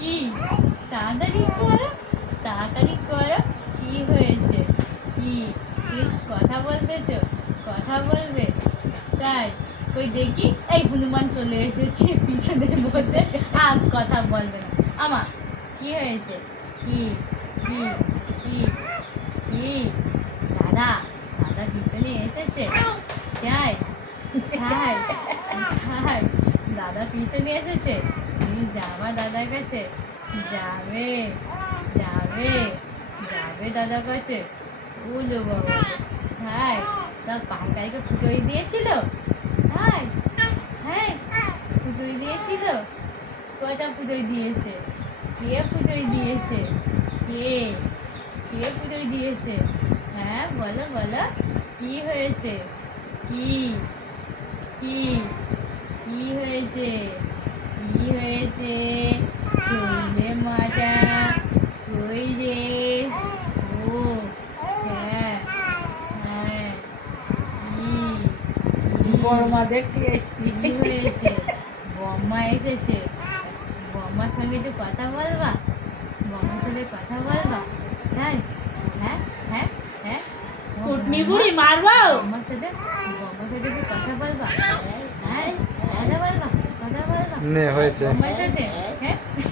কি? তাড়াতাড়ি করো তাড়াতাড়ি করো, কি হয়েছে? কি? কথা বলতেছো? কথা বলবে? তাই? কই দেখি? এই হনুমান চলে এসেছে পিছনের মধ্যে। আর কথা বলবে না। আমা, কি হয়েছে? কি? কি? কি? কি? দাদা দাদা পিছনে এসেছে। তাই তাই তাই দাদা পিছনে এসেছে। তুমি যাবা দাদার কাছে। যাবে যাবে যাবে দাদার কাছে। উলো বাবা। হ্যাঁ তা পাহাড়টাকে ফুটোই দিয়েছিল? হ্যাঁ হ্যাঁ ফুটোই দিয়েছিল। কটা ফুটোই দিয়েছে? কে ফুটোই দিয়েছে? কে? কে ফুটোই দিয়েছে? হ্যাঁ বলো বলো। কি হয়েছে? কি? কি? কি হয়েছে কি হয়েছে শরীরে মাজা কই রে ও হ্যাঁ হ্যাঁ কি কি? বড় মা দেখতে এসছি। কি হয়েছে বম্মা এসেছে। বম্মার সঙ্গে একটু কথা বলবা? বম্মার সঙ্গে কথা বলবা? তাই হ্যাঁ হ্যাঁ হ্যাঁ কুটনি বুড়ি মারবাও? বম্মার সাথে বম্মার সাথে একটু কথা বলবা? হ্যাঁ কথা বলবা কথা